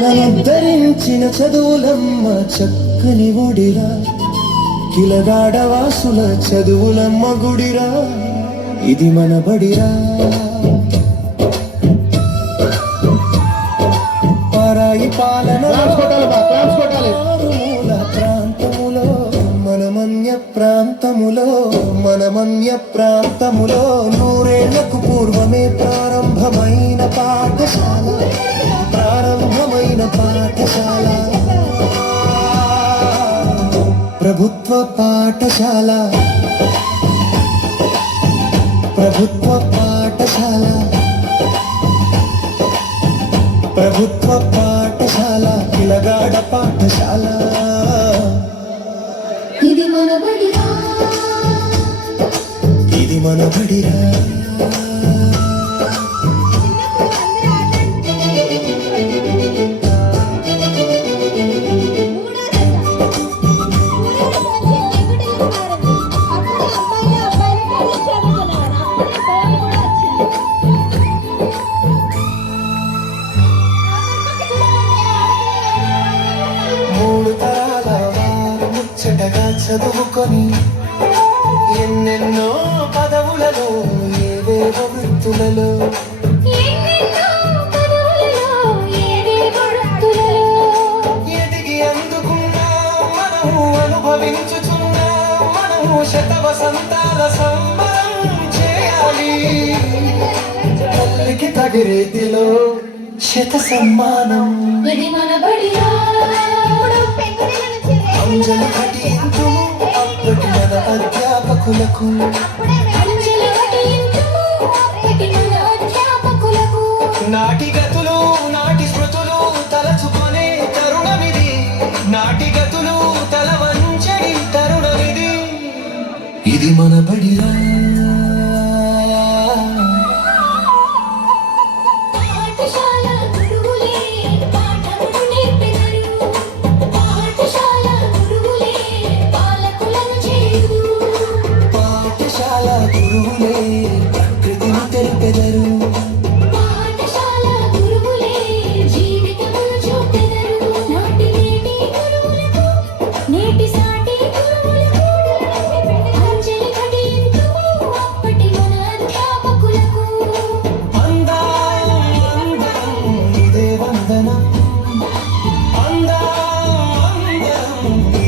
ధరించిన చదువులమ్మ చక్కని ఒడిరా, కిలగాడవాసుల చదువులమ్మ గుడిరా, ఇది మన బడిరా. పరాయి పాలన ప్రాంతములో మనమన్య ప్రాంతములో నూరేళ్లకు పూర్వమే ప్రారంభమైన పాఠశాల ప్రభుత్వ పాఠశాల పిల్లగాడ పాఠశాల. ఇది మన బడిరా, ఇది మన బడిరా. ముచ్చటగా చదువుకొని ఎన్నెన్నో పదవులలో ఏవేవో వృత్తులలో ఎదిగి అందుకున్నా మనము అనుభవించుచున్నా మనము శతవసంతాల సంబరం చేయాలి. తల్లికి తగి రీతిలో శత సమ్మానం. ఇది మన బడిరా, అంజలి కటింతుము అప్పటి మన అధ్యాపకులకు, నాటి గతులు నాటి స్మృతులు తలచుకొనే తరుణమిది, నాటి గతులు తల వంచని తరుణమిది, ఇది మన బడిరా. ప్రకృతిని తెలిపెదరు,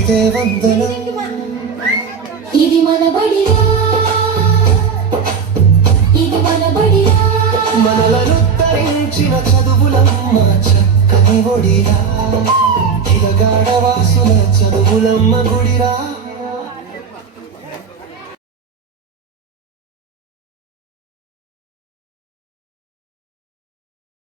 ఇదే వందనం. ఇది మన బడిరా, ఇది మన బడిరా. మనలను తరించిన చదువులమ్మ చక్కని ఒడిరా, కిలగాడవాసుల చదువులమ్మ గుడిరా.